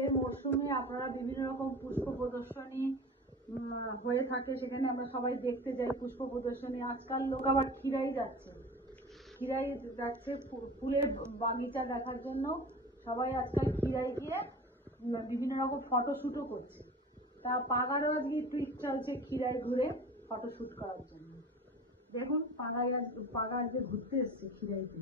শীতের মরশুমে আপনারা বিভিন্ন রকম পুষ্প প্রদর্শনী হয়ে থাকে, সেখানে আমরা সবাই দেখতে যাই পুষ্প প্রদর্শনী। আজকাল লোক আবার খিরাই যাচ্ছে ফুলের বাগিচা দেখার জন্য। সবাই আজকাল খিরাই গিয়ে বিভিন্ন রকম ফটোশ্যুটও করছে। তা পাগারও আজকে একটু ইচ্ছা হচ্ছে খিরাই ঘুরে ফটোশ্যুট করার জন্য। দেখুন পাগা আজকে ঘুরতে এসছে খিরাইতে।